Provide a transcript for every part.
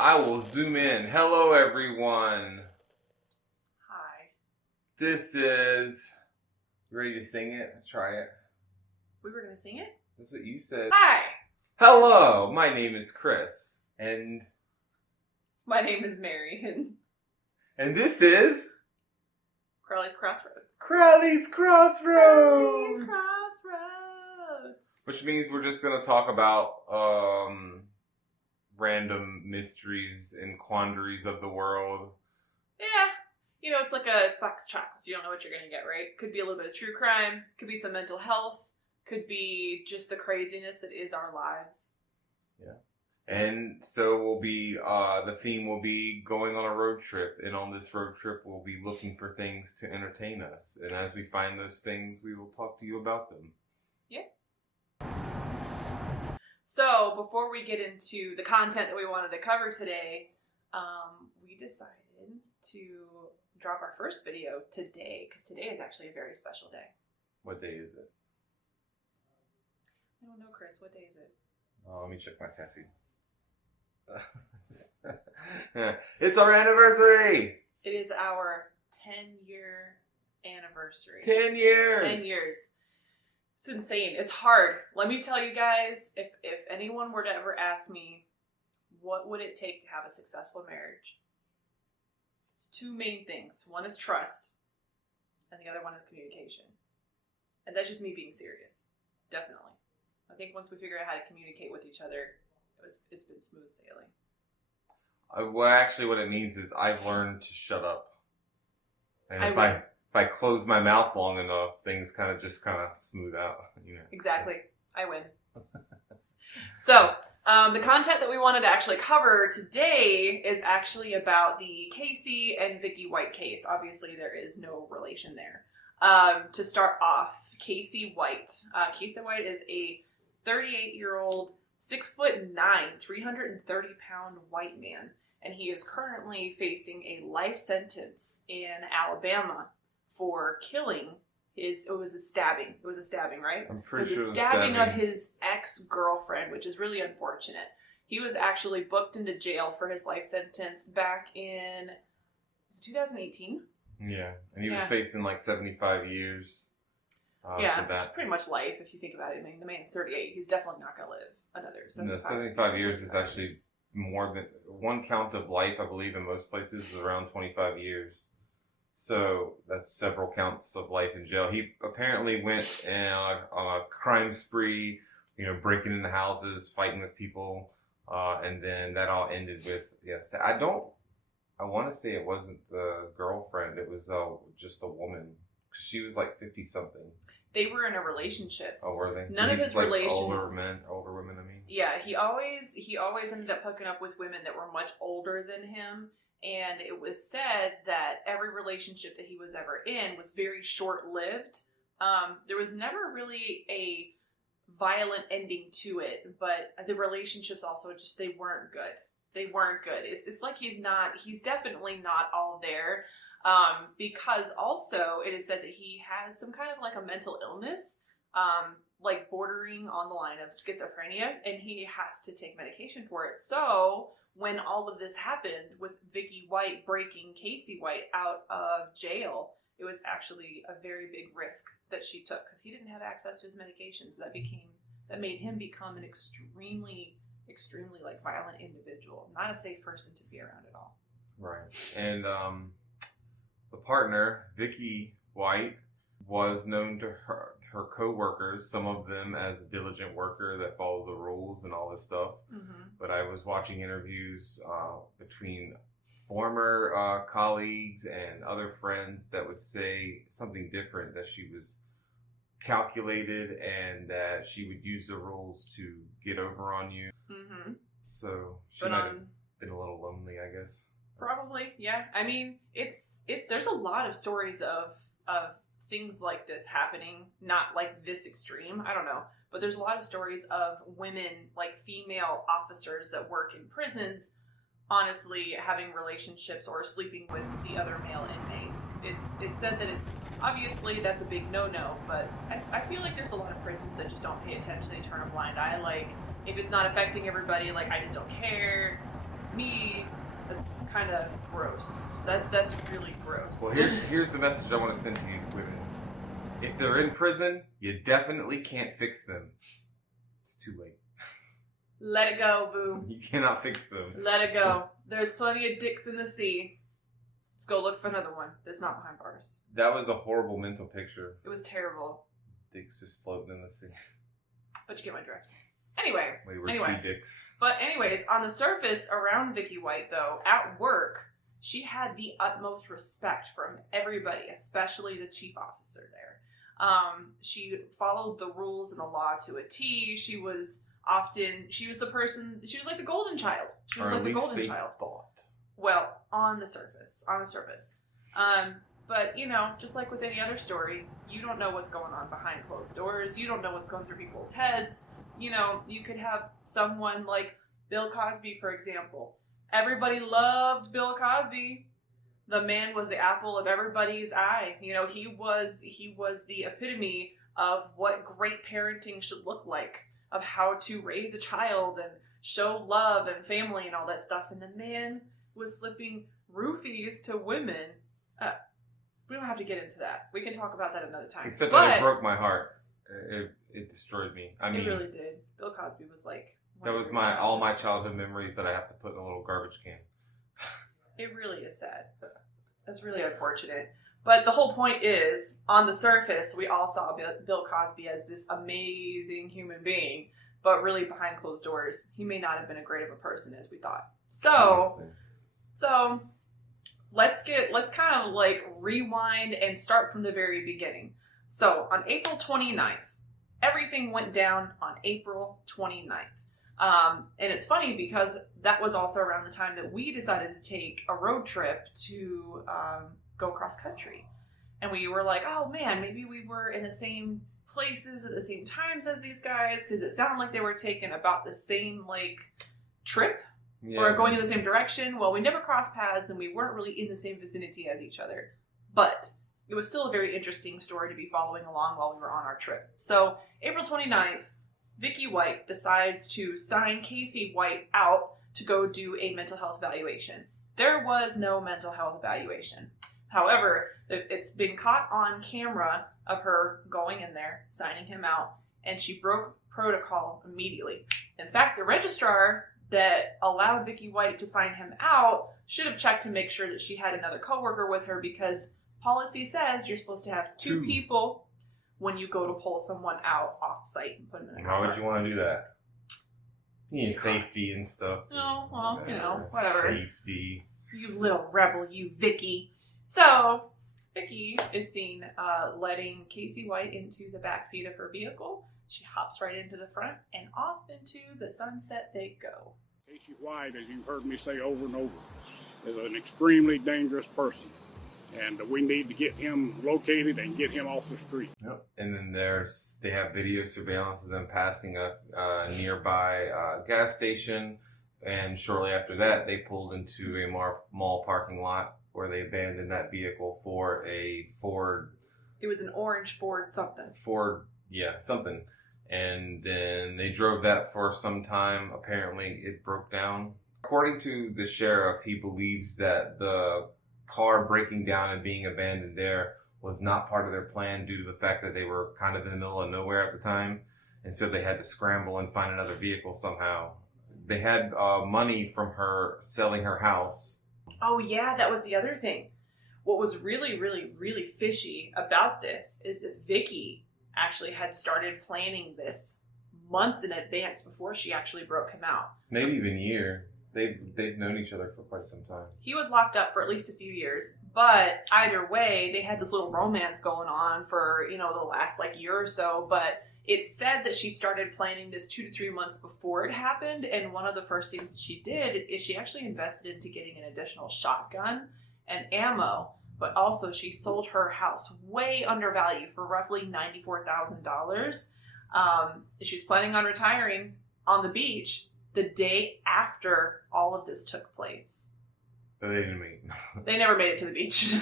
I will zoom in. Hello, everyone. Hi. This is... You ready to sing it? Try it. We were going to sing it? That's what you said. Hi. Hello, my name is Chris. And My name is Mary. this is... Crowley's Crossroads. Crowley's Crossroads! Crowley's Crossroads. Which means we're just going to talk about random mysteries and quandaries of the world. Yeah. You know, it's like a box of chocolates. You don't know what you're going to get, right? Could be a little bit of true crime. Could be some mental health. Could be just the craziness that is our lives. Yeah. And so we'll be, the theme will be going on a road trip. And on this road trip, we'll be looking for things to entertain us. And as we find those things, we will talk to you about them. Yeah. So, before we get into the content that we wanted to cover today, we decided to drop our first video today, because today is actually a very special day. What day is it? I don't know, Chris. What day is it? Oh, let me check my tattoo. It's our anniversary! It is our 10-year anniversary. 10 years! 10 years. It's insane. It's hard. Let me tell you guys, if anyone were to ever ask me, what would it take to have a successful marriage? It's two main things. One is trust, and the other one is communication. And that's just me being serious. Definitely. I think once we figure out how to communicate with each other, it's been smooth sailing. Well, actually, what it means is I've learned to shut up. And if I close my mouth long enough, things kind of smooth out. You know. Exactly. I win. So, the content that we wanted to actually cover today is actually about the Casey and Vicky White case. Obviously, there is no relation there. To start off, Casey White. Casey White is a 38-year-old, 6'9", 330-pound white man, and he is currently facing a life sentence in Alabama for killing it was a stabbing, right? I'm pretty sure it was a stabbing of his ex-girlfriend, which is really unfortunate. He was actually booked into jail for his life sentence back in 2018. Yeah, and he was facing like 75 years. Which is pretty much life if you think about it. I mean, the man's 38. He's definitely not going to live another 75 years is actually more than one count of life, I believe, in most places is around 25 years. So that's several counts of life in jail. He apparently went on a crime spree, breaking into houses, fighting with people, and then that all ended with, I want to say it wasn't the girlfriend, it was just a woman. She was like 50-something. They were in a relationship. Oh, were they? None of his relations. Older women, I mean. Yeah, he always ended up hooking up with women that were much older than him. And it was said that every relationship that he was ever in was very short-lived. There was never really a violent ending to it, but the relationships also they weren't good. They weren't good. It's like he's definitely not all there. Because also it is said that he has some kind of like a mental illness, like bordering on the line of schizophrenia, and he has to take medication for it. So when all of this happened with Vicky White breaking Casey White out of jail, it was actually a very big risk that she took because he didn't have access to his medication. So that made him become an extremely, extremely like violent individual, not a safe person to be around at all. Right. And, the partner, Vicky White, was known to her co-workers, some of them as a diligent worker that followed the rules and all this stuff. Mm-hmm. But I was watching interviews between former colleagues and other friends that would say something different, that she was calculated and that she would use the rules to get over on you. Mm-hmm. So she might have been a little lonely, I guess. Probably, yeah. I mean, there's a lot of stories of things like this happening, not like this extreme, I don't know, but there's a lot of stories of women, like female officers that work in prisons, honestly having relationships or sleeping with the other male inmates. It's said that it's obviously that's a big no-no, but I feel like there's a lot of prisons that just don't pay attention. They turn a blind eye. Like, if it's not affecting everybody, like, I just don't care. me, that's kind of gross. That's really gross. Well, here's the message I want to send to you, women. If they're in prison, you definitely can't fix them. It's too late. Let it go, boo. You cannot fix them. Let it go. There's plenty of dicks in the sea. Let's go look for another one that's not behind bars. That was a horrible mental picture. It was terrible. Dicks just floating in the sea. But you get my drift. Anyway. Sea dicks. But anyways, on the surface around Vickie White, though, at work, she had the utmost respect from everybody, especially the chief officer there. She followed the rules and the law to a T. She was like the golden child. She was like the golden child. Well, on the surface. But, just like with any other story, you don't know what's going on behind closed doors. You don't know what's going through people's heads. You could have someone like Bill Cosby, for example. Everybody loved Bill Cosby. The man was the apple of everybody's eye. He was the epitome of what great parenting should look like, of how to raise a child and show love and family and all that stuff. And the man was slipping roofies to women. We don't have to get into that. We can talk about that another time. Except that it broke my heart. It destroyed me. I mean, it really did. Bill Cosby was like that was all my childhood memories that I have to put in a little garbage can. It really is sad. That's really unfortunate. But the whole point is, on the surface, we all saw Bill Cosby as this amazing human being, but really behind closed doors, he may not have been as great of a person as we thought. So let's kind of like rewind and start from the very beginning. So on April 29th, everything went down on April 29th. And it's funny because that was also around the time that we decided to take a road trip to go cross country. And we were like, oh man, maybe we were in the same places at the same times as these guys, because it sounded like they were taking about the same trip or going in the same direction. Well, we never crossed paths and we weren't really in the same vicinity as each other. But it was still a very interesting story to be following along while we were on our trip. So April 29th, Vickie White decides to sign Casey White out to go do a mental health evaluation. There was no mental health evaluation. However, it's been caught on camera of her going in there, signing him out, and she broke protocol immediately. In fact, the registrar that allowed Vickie White to sign him out should have checked to make sure that she had another coworker with her, because policy says you're supposed to have two people when you go to pull someone out off site and put them in a car. Why would you want to do that? You need safety and stuff. No, well, whatever. Safety. You little rebel, you Vickie. So, Vickie is seen letting Casey White into the backseat of her vehicle. She hops right into the front, and off into the sunset they go. Casey White, as you've heard me say over and over, is an extremely dangerous person. And we need to get him located and get him off the street. Yep. And then they have video surveillance of them passing a nearby gas station. And shortly after that, they pulled into a mall parking lot where they abandoned that vehicle for a Ford. It was an orange Ford something. Something. And then they drove that for some time. Apparently, it broke down. According to the sheriff, he believes that the car breaking down and being abandoned there was not part of their plan due to the fact that they were kind of in the middle of nowhere at the time. And so they had to scramble and find another vehicle somehow. They had money from her selling her house. Oh, yeah, that was the other thing. What was really, really, really fishy about this is that Vickie actually had started planning this months in advance before she actually broke him out. Maybe even a year. They've known each other for quite some time. He was locked up for at least a few years, but either way, they had this little romance going on for, the last year or so, but it's said that she started planning this 2 to 3 months before it happened, and one of the first things that she did is she actually invested into getting an additional shotgun and ammo, but also she sold her house way undervalued for roughly $94,000. She was planning on retiring on the beach the day after all of this took place. But they didn't meet. They never made it to the beach.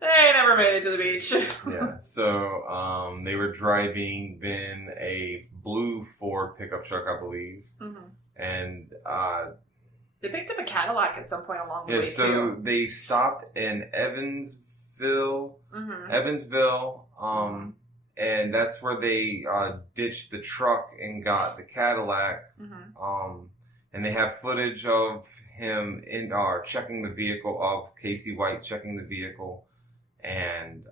They never made it to the beach. Yeah, so they were driving then a blue Ford pickup truck, I believe. Mm-hmm. And They picked up a Cadillac at some point along the way, so too. they stopped in Evansville, and that's where they ditched the truck and got the Cadillac. And they have footage of him checking the vehicle, of Casey White checking the vehicle, and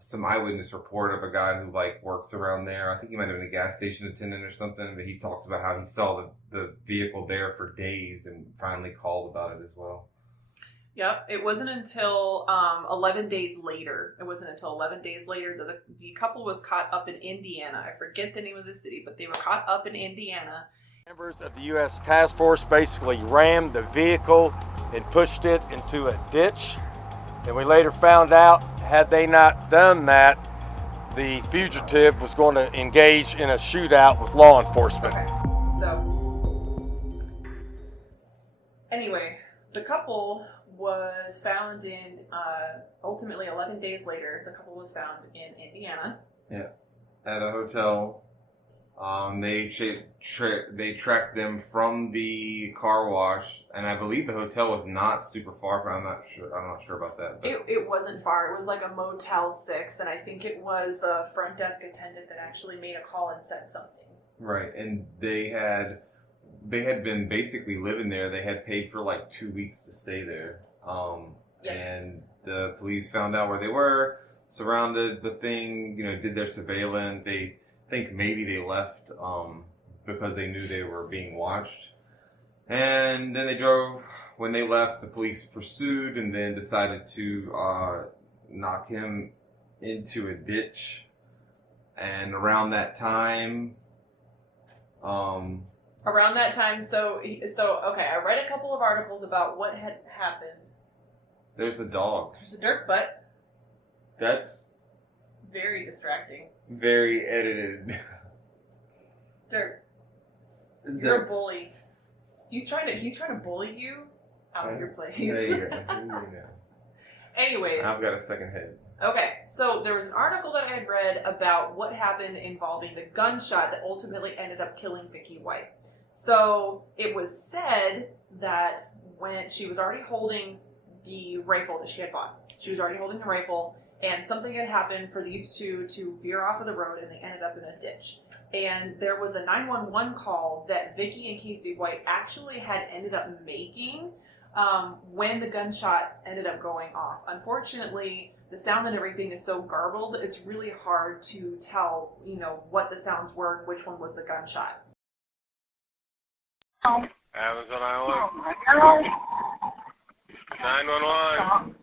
some eyewitness report of a guy who works around there. I think he might have been a gas station attendant or something, but he talks about how he saw the vehicle there for days and finally called about it as well. Yep. It wasn't until 11 days later. That the couple was caught up in Indiana. I forget the name of the city, but they were caught up in Indiana. Members of the U.S. Task Force basically rammed the vehicle and pushed it into a ditch. And we later found out, had they not done that, the fugitive was going to engage in a shootout with law enforcement. Okay. So, anyway, the couple was found in, ultimately 11 days later, the couple was found in Indiana. Yeah, at a hotel. They tracked them from the car wash, and I believe the hotel was not super far from. I'm not sure about that. But It wasn't far. It was like a Motel 6, and I think it was the front desk attendant that actually made a call and said something. Right, and they had been basically living there. They had paid for 2 weeks to stay there. And the police found out where they were, surrounded the thing, did their surveillance. They think maybe they left because they knew they were being watched. And then they drove. When they left, the police pursued and then decided to knock him into a ditch. And around that time, so okay, I read a couple of articles about what had happened. There's a dog. There's a dirt butt. That's very distracting. Very edited. Dirt. You're a bully. He's trying to bully you out of your place. There you go. Anyways. I've got a second head. Okay, so there was an article that I had read about what happened involving the gunshot that ultimately ended up killing Vickie White. So it was said that when she was already holding the rifle that she had bought, and something had happened for these two to veer off of the road, and they ended up in a ditch. And there was a 911 call that Vickie and Casey White actually had ended up making when the gunshot ended up going off. Unfortunately, the sound and everything is so garbled, it's really hard to tell, what the sounds were and which one was the gunshot. Amazon Island. Oh my God. 911.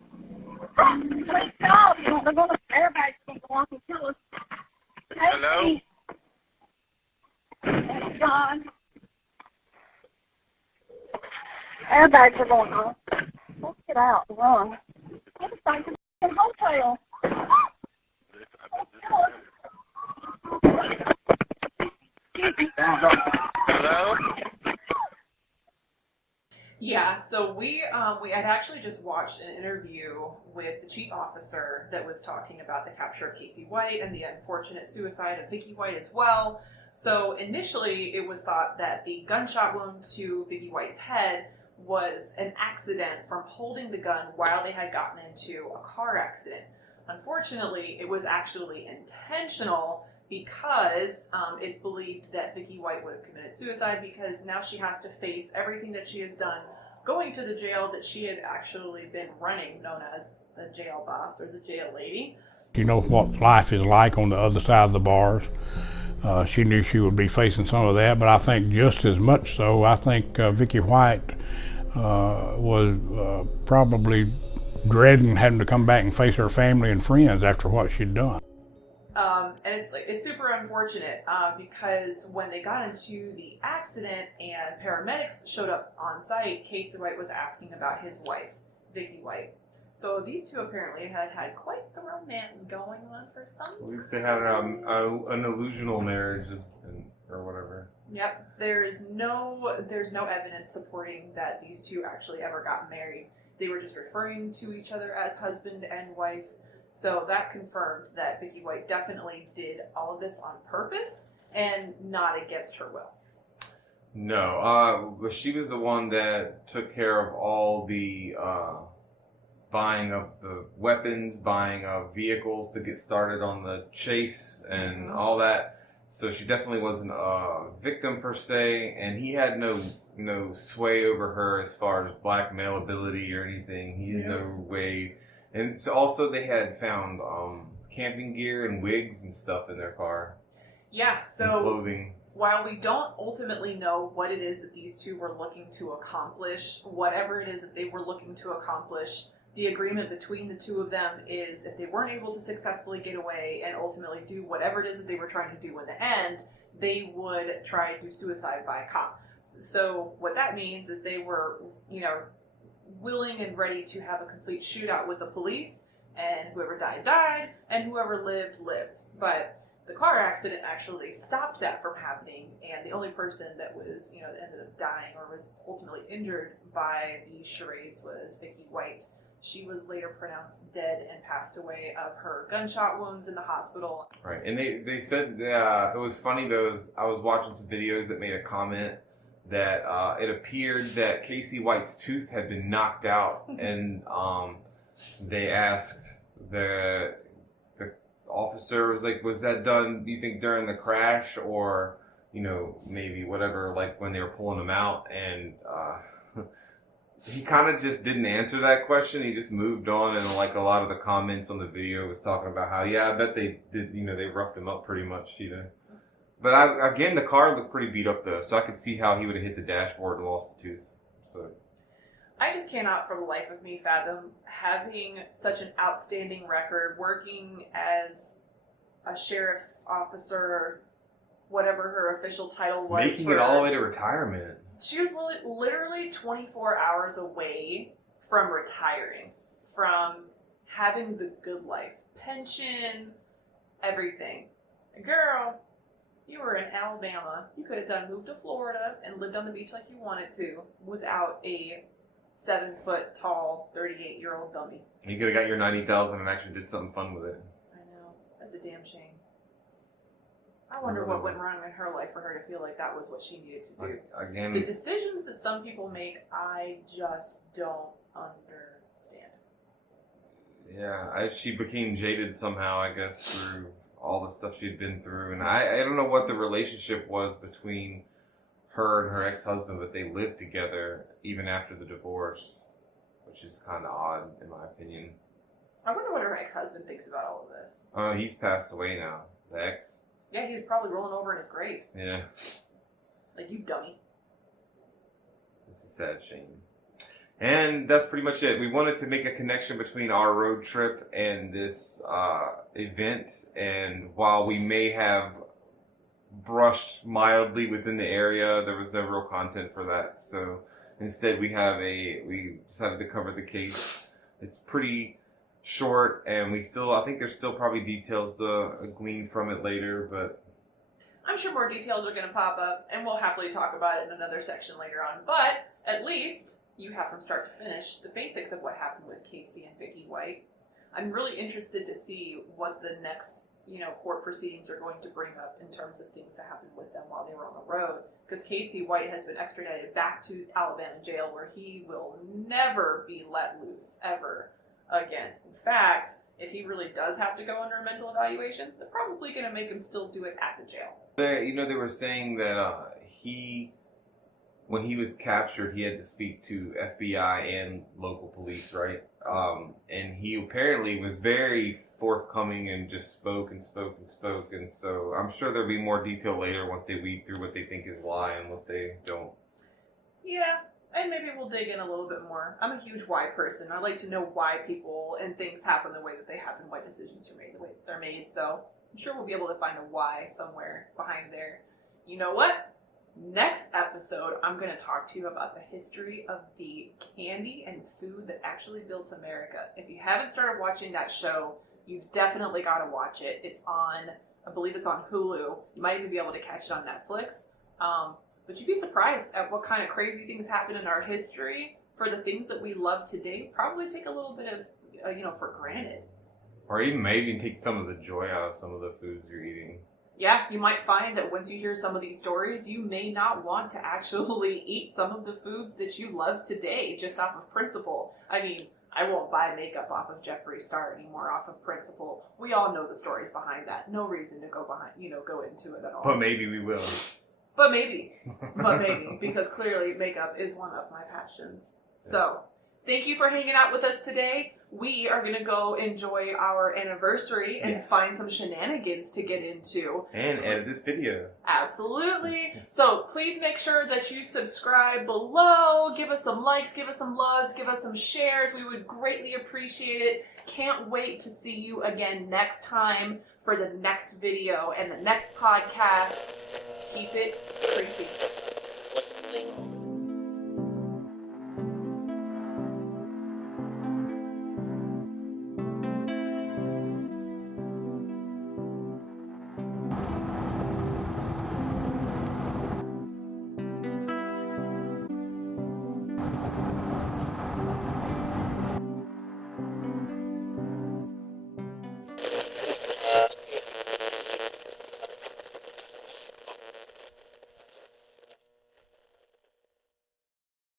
Please stop. They're going to airbags going to walk and kill us. Hello? Thank God. Airbags are going on. Let's get out and run. Let's back to the hotel. Hello? Yeah, so we had actually just watched an interview with the chief officer that was talking about the capture of Casey White and the unfortunate suicide of Vickie White as well. So initially it was thought that the gunshot wound to Vickie White's head was an accident from holding the gun while they had gotten into a car accident. Unfortunately, it was actually intentional because it's believed that Vickie White would have committed suicide because now she has to face everything that she has done, going to the jail that she had actually been running, known as the jail boss or the jail lady. She knows what life is like on the other side of the bars. She knew she would be facing some of that, but I think just as much so, I think Vickie White was probably dreading having to come back and face her family and friends after what she'd done. And it's super unfortunate because when they got into the accident and paramedics showed up on site, Casey White was asking about his wife, Vickie White. So these two apparently had quite the romance going on for some time. At least they had an illusional marriage or whatever. Yep, there's no evidence supporting that these two actually ever got married. They were just referring to each other as husband and wife. So that confirmed that Vickie White definitely did all of this on purpose and not against her will. No, but she was the one that took care of all the buying of the weapons, buying of vehicles to get started on the chase and all that. So she definitely wasn't a victim per se, and he had no sway over her as far as blackmail ability or anything. He had no way. And so also they had found camping gear and wigs and stuff in their car. Yeah, And so clothing. while we don't ultimately know what it is that these two were looking to accomplish, whatever it is that they were looking to accomplish, the agreement between the two of them is if they weren't able to successfully get away and ultimately do whatever it is that they were trying to do in the end, they would try to do suicide by cop. So what that means is they were, willing and ready to have a complete shootout with the police, and whoever died, died, and whoever lived, lived. But the car accident actually stopped that from happening, and the only person that was, ended up dying or was ultimately injured by these charades was Vicky White. She was later pronounced dead and passed away of her gunshot wounds in the hospital. Right, and they said it was funny though. I was watching some videos that made a comment that it appeared that Casey White's tooth had been knocked out, and they asked the officer, was like, was that done, do you think, during the crash, or maybe whatever, like when they were pulling him out? And he kind of just didn't answer that question. He just moved on, and like a lot of the comments on the video was talking about how, I bet they did, they roughed him up pretty much, But again, the car looked pretty beat up though, so I could see how he would have hit the dashboard and lost the tooth. So I just cannot for the life of me fathom having such an outstanding record, working as a sheriff's officer, whatever her official title was. Making it all the way to retirement. She was literally 24 hours away from retiring, from having the good life, pension, everything. Girl, you were in Alabama. You could have moved to Florida and lived on the beach like you wanted to without a 7-foot tall, 38-year-old dummy. You could have got your $90,000 and actually did something fun with it. I know. That's a damn shame. I wonder what went wrong in her life for her to feel like that was what she needed to do. Again, The decisions that some people make, I just don't understand. Yeah, she became jaded somehow, I guess, through all the stuff she'd been through. And I don't know what the relationship was between her and her ex-husband, but they lived together even after the divorce, which is kind of odd in my opinion. I wonder what her ex-husband thinks about all of this. He's passed away now, the ex. Yeah, he's probably rolling over in his grave. Yeah. Like, you dummy. It's a sad shame. And that's pretty much it. We wanted to make a connection between our road trip and this event. And while we may have brushed mildly within the area, there was no real content for that. So instead we decided to cover the case. It's pretty short, and I think there's still probably details to glean from it later, but I'm sure more details are going to pop up, and we'll happily talk about it in another section later on. But at least you have from start to finish the basics of what happened with Casey and Vicky White. I'm really interested to see what the next, court proceedings are going to bring up in terms of things that happened with them while they were on the road. Because Casey White has been extradited back to Alabama jail, where he will never be let loose, ever again. In fact, if he really does have to go under a mental evaluation, they're probably going to make him still do it at the jail. they were saying that when he was captured, he had to speak to FBI and local police, right? And he apparently was very forthcoming and just spoke. And so I'm sure there'll be more detail later once they weed through what they think is lie and what they don't. Yeah, and maybe we'll dig in a little bit more. I'm a huge why person. I like to know why people and things happen the way that they happen, why decisions are made the way that they're made. So I'm sure we'll be able to find a why somewhere behind there. You know what? Next episode, I'm going to talk to you about the history of the candy and food that actually built America. If you haven't started watching that show, you've definitely got to watch it. It's on, I believe it's on Hulu. You might even be able to catch it on Netflix. But you'd be surprised at what kind of crazy things happen in our history for the things that we love today. Probably take a little bit of, for granted. Or even maybe take some of the joy out of some of the foods you're eating. yeah, you might find that once you hear some of these stories, you may not want to actually eat some of the foods that you love today just off of principle. I mean, I won't buy makeup off of Jeffree Star anymore off of principle. We all know the stories behind that. No reason to go into it at all. But maybe we will. But maybe, because clearly makeup is one of my passions. So, thank you for hanging out with us today. We are going to go enjoy our anniversary and find some shenanigans to get into. And edit this video. Absolutely. So please make sure that you subscribe below. Give us some likes, give us some loves, give us some shares. We would greatly appreciate it. Can't wait to see you again next time for the next video and the next podcast. Keep it creepy.